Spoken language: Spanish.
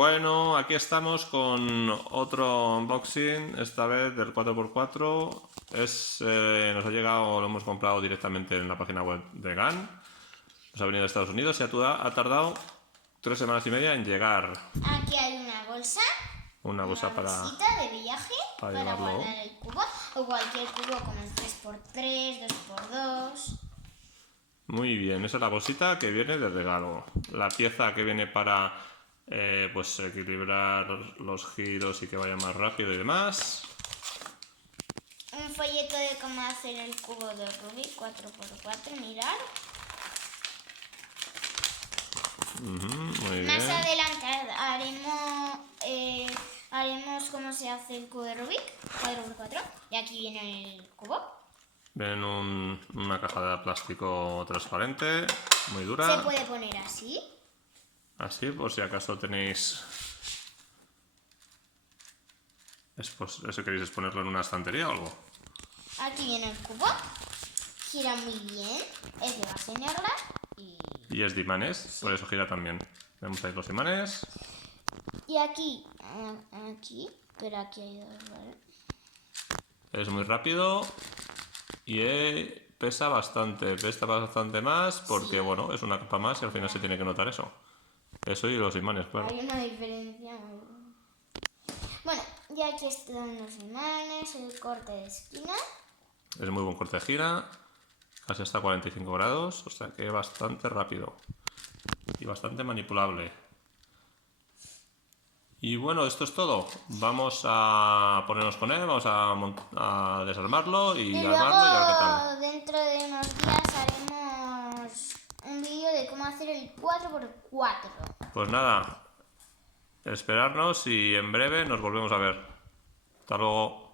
Bueno, aquí estamos con otro unboxing, esta vez del 4x4. Nos ha llegado, lo hemos comprado directamente en la página web de GAN. Nos ha venido de Estados Unidos y ha tardado 3 semanas y media en llegar. Aquí hay una bolsa. Una bolsita de viaje para llevarlo. guardar el cubo o cualquier cubo como el 3x3, 2x2. Muy bien, esa es la bolsita que viene de regalo. La pieza que viene para pues equilibrar los giros y que vaya más rápido y demás. Un folleto de cómo hacer el cubo de Rubik 4x4, mirar. Muy Más bien. adelante haremos cómo se hace el cubo de Rubik 4x4 y aquí viene el cubo. Viene en una caja de plástico transparente, muy dura. Se puede poner así. Así, por si acaso tenéis... ¿Eso queréis exponerlo en una estantería o algo? Aquí viene el cubo. Gira muy bien. Es de base negra Y es de imanes, por eso gira también. Vemos ahí los imanes. y aquí, pero aquí hay dos, ¿vale? Es muy rápido y pesa bastante más porque, Sí. bueno, es una capa más y al final se tiene que notar eso. Eso y los imanes, claro. Hay una diferencia muy grande. Bueno, y aquí están los imanes, el corte de esquina. Es muy buen corte de gira, casi hasta 45 grados, o sea que bastante rápido y bastante manipulable. Y bueno, esto es todo. Vamos a ponernos con él, vamos a desarmarlo y Y armarlo y a ver qué tal. luego, dentro de unos días, haremos un vídeo de cómo hacer el 4x4. Pues nada, esperarnos y en breve nos volvemos a ver. Hasta luego.